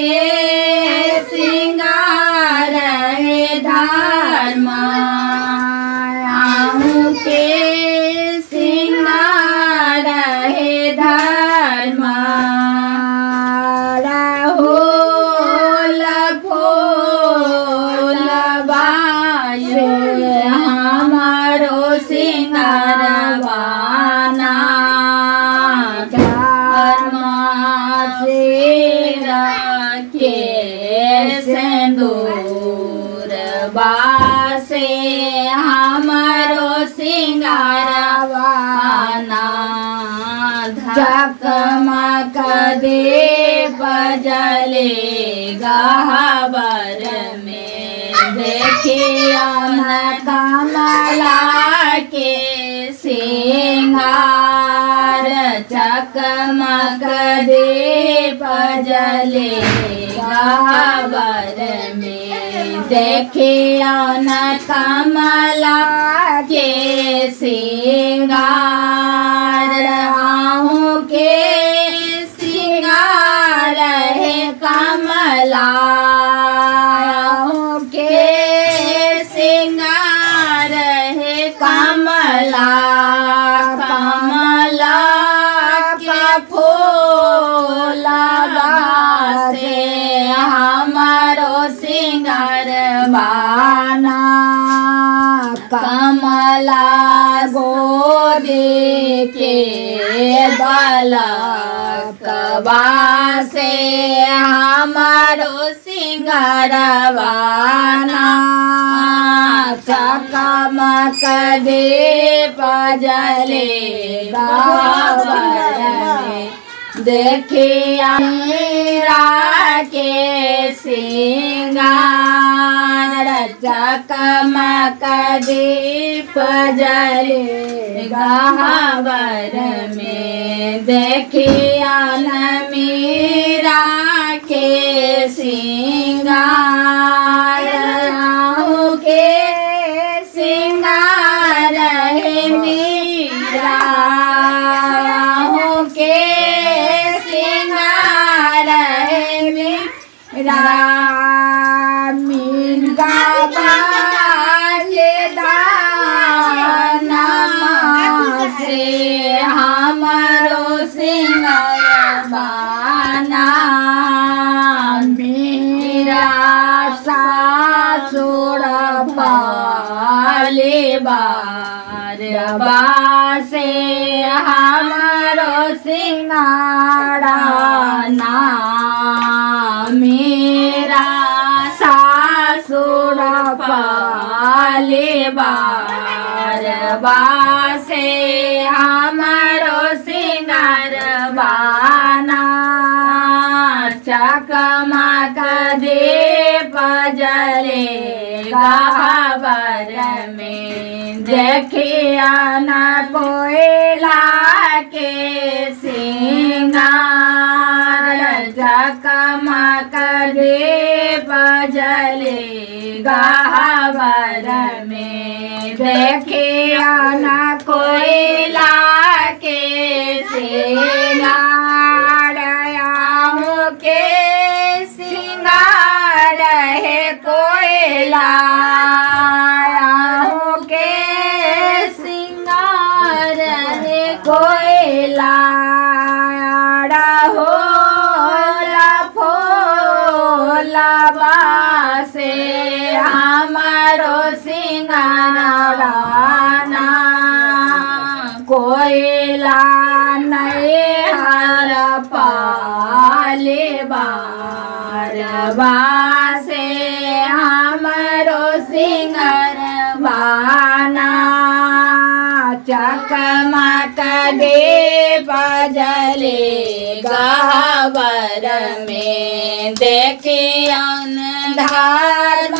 के सिंगार है धर्म आहू के सिंगार है धर्म राहुल फूल बाये हमारो सिंगारवाना धर्म से रखे सिंदूर बासे हमारो सिंगारवाना जगमग दीप जलेगा हबर में देखिया न कमला के सिंगार जगमग दीप जलेगा हबर में देखिया न कमला के सिंगार आहू के सिंगार है कमला आहू के सिंगार है कमला कमला के फूल से हमारो सिंगारवाना कमला गोदी के बालकवा से हमारो सिंगारवाना चकमक दीप जलेगा हबर में देखिया मेरा के सिंगार चकमक दीप जलेगा हबर में देखिया न मेरा के सिंगार आहू के सिंगार है मेरा आहू के सिंगार है मेरा मीनका बाजे दाना से हमारो सिंगारवाना मेरा सासुर पाले बारबा से हमारो सिंगाराना मेरा सासुर पाले बारबा से हमारो सिंगारवाना चकमक दीप जलेगा हबर में देखिया न कोयला के सिंगार चकमक दीप जलेगा हबर में देखिया न कोयला के सिंगार आहू के सिंगार है कोयला आहू के सिंगार है कोयला राहुल फूल बासे हमारो सिंगारवाना कोयला नहीं हर पाले बारबा से हमारो सिंगारवाना चकमक दीप जलेगा हबर में देखिया धर्म